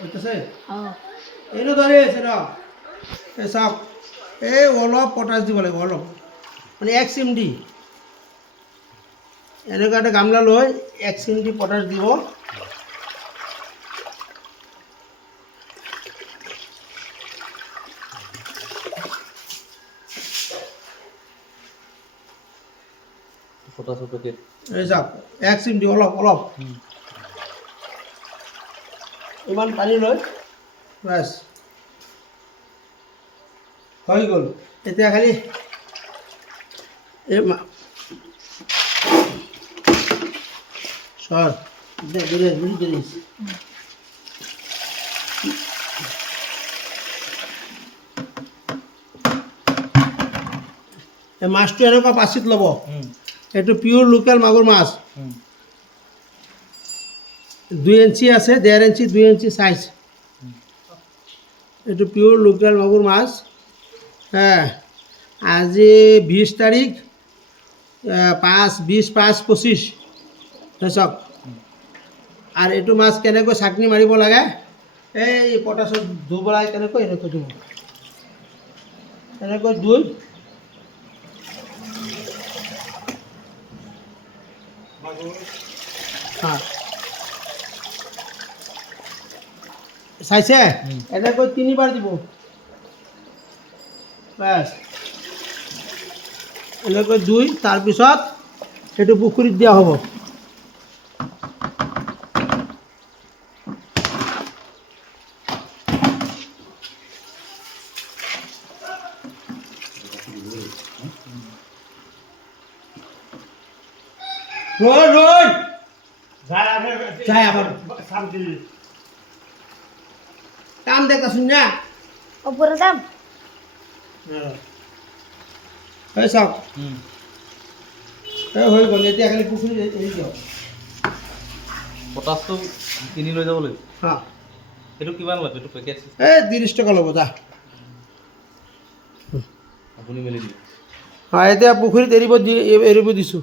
বুঝতেছে এইটো ধৰি আছে ন এই চাওক এই অলপ পটাছ দিব লাগিব অলপ মানে 1 চিমটি এনেকুৱা এটা গামলা লৈ 1 চিমটি পটাছ দিব পটাছৰ পেকেট এই চাওক 1 চিমটি অলপ অলপ ইমান পানী লৈ বাছ হৈ গ'ল এতিয়া খালি এই সর দূরে দূরে দূরে এই মাছটো এনেকুৱা পাচিত ল'ব এইটো পিওর লোকেল মাগুর মাছ 2 ইঞ্চি আছে 1.5 ইঞ্চি 2 ইঞ্চি সাইজ এইটো পিওর লোকেল মাগুর মাছ হ্যাঁ আজি 20 তারিখ 5/20/5/25 চাওক আর এইটো মাছ কেনেকৈ চাটনি মাৰিব লাগে এই পটাছত ধুব লাগে কেনেকৈ এনেকৈ দিব এনেকৈ ধুই হ্যাঁ চাইছে এনেকৈ 3 বাৰ দিব বাস এনেকৈ ধুই তাৰপিছত সেইটো পুখুৰীত দিয়া হ'ব রোল রোল যাই আবার কাম দেখা শুন না উপরে দাম এই সব এই হৈ গ'ল এতিয়া খালি পুখুৰী এৰি দিয়ক পটাছটো কিনি লৈ যাব লাগিব হ্যাঁ এইটো কিমান লয় এইটো পেকেট এই 30 টকা ল'ব যা আপুনি মেলি দিব হ্যাঁ এতিয়া পুখুৰীত এৰিব দিছোঁ